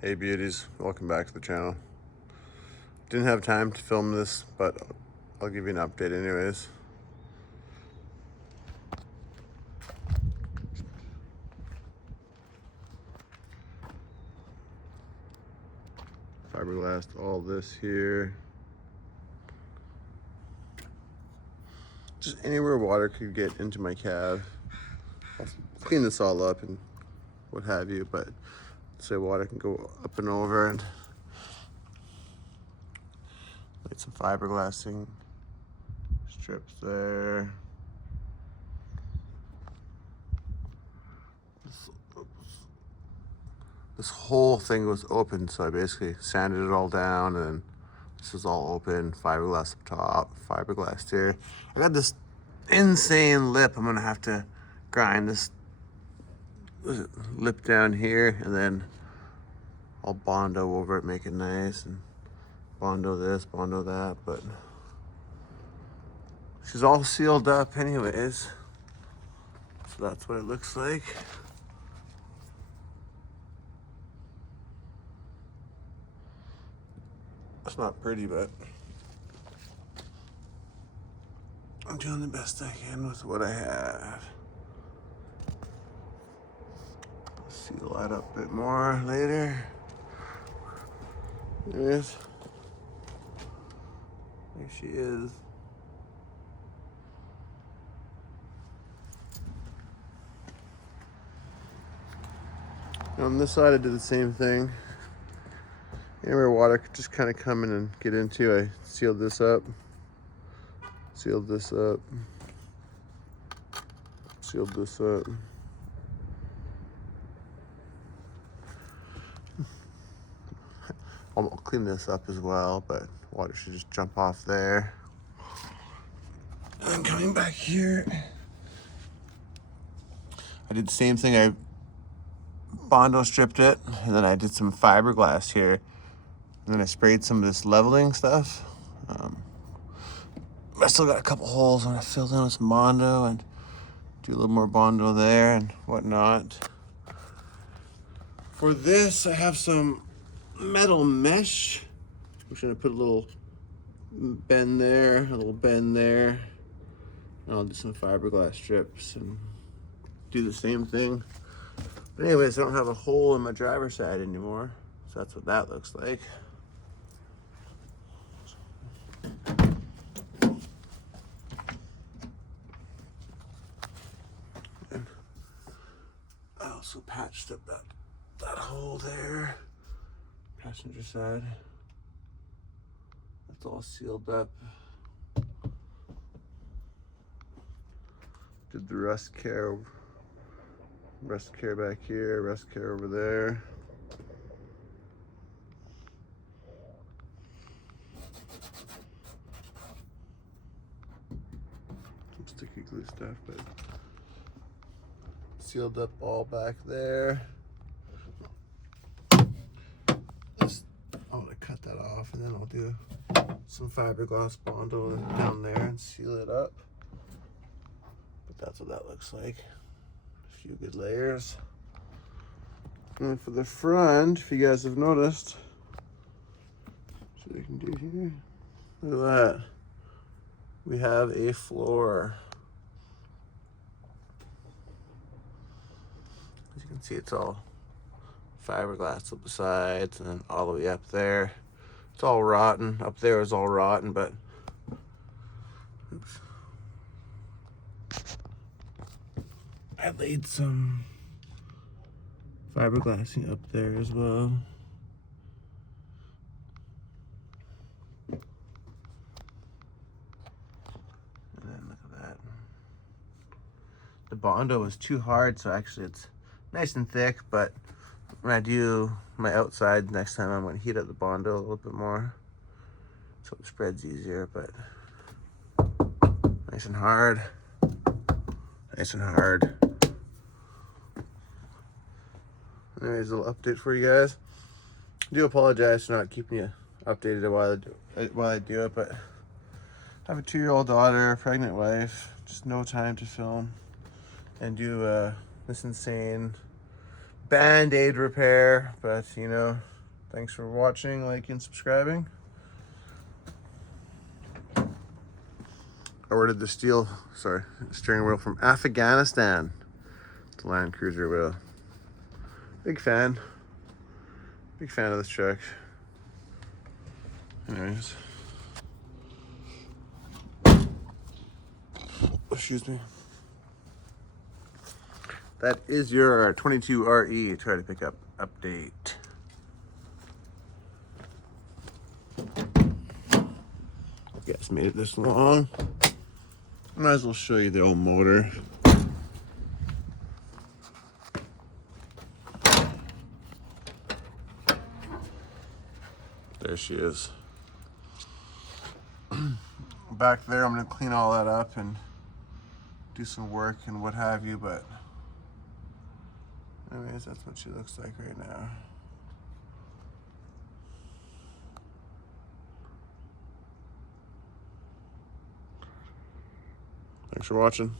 Hey beauties, welcome back to the channel. Didn't have time to film this, but I'll give you an update anyways. Fiberglass, all this here. Just anywhere water could get into my cab. I'll clean this all up and what have you, but so water can go up and over, and like some fiberglassing strips there. This whole thing was open, so I basically sanded it all down, and then this is all open, fiberglass up top, fiberglass here. I got this insane lip. I'm gonna have to grind this lip down here, and then I'll Bondo over it, make it nice, and Bondo this, Bondo that, but she's all sealed up anyways. So that's what it looks like. It's not pretty, but I'm doing the best I can with what I have. I'll seal that up a bit more later. There it is. There she is. And on this side, I did the same thing. Anywhere water could just kind of come in and get into, I sealed this up, sealed this up, sealed this up. I'll clean this up as well, but water should just jump off there. And coming back here, I did the same thing. I Bondo stripped it, and then I did some fiberglass here. And then I sprayed some of this leveling stuff. I still got a couple holes, and I filled in with some Bondo and do a little more Bondo there and whatnot. For this, I have some metal mesh. I'm just gonna put a little bend there, a little bend there. And I'll do some fiberglass strips and do the same thing. But anyways, I don't have a hole in my driver's side anymore. So that's what that looks like. And I also patched up that hole there. Passenger side. That's all sealed up. Did the rust care back here, rust care over there. Some sticky glue stuff, but sealed up all back there. I'm gonna cut that off, and then I'll do some fiberglass Bondo down there and seal it up. But that's what that looks like. A few good layers. And then for the front, if you guys have noticed, so I can do here. Look at that. We have a floor. As you can see, it's all fiberglass up the sides and then all the way up there. It's all rotten. Up there is all rotten, but oops. I laid some fiberglassing up there as well. And then look at that. The Bondo was too hard, so actually it's nice and thick, but when I do my outside next time, I'm going to heat up the Bondo a little bit more so it spreads easier, but nice and hard. Nice and hard. Anyways, a little update for you guys. I do apologize for not keeping you updated while I do it, but I have a 2-year-old daughter, a pregnant wife, just no time to film and do this insane Band-Aid repair, but you know, thanks for watching, liking, and subscribing. I ordered the steering wheel from Afghanistan. The Land Cruiser wheel. Big fan of this truck. Anyways, excuse me. That is your 22RE try to pick up update. You guys made it this long. Might as well show you the old motor. There she is. Back there, I'm gonna clean all that up and do some work and what have you, but anyways, that's what she looks like right now. Thanks for watching.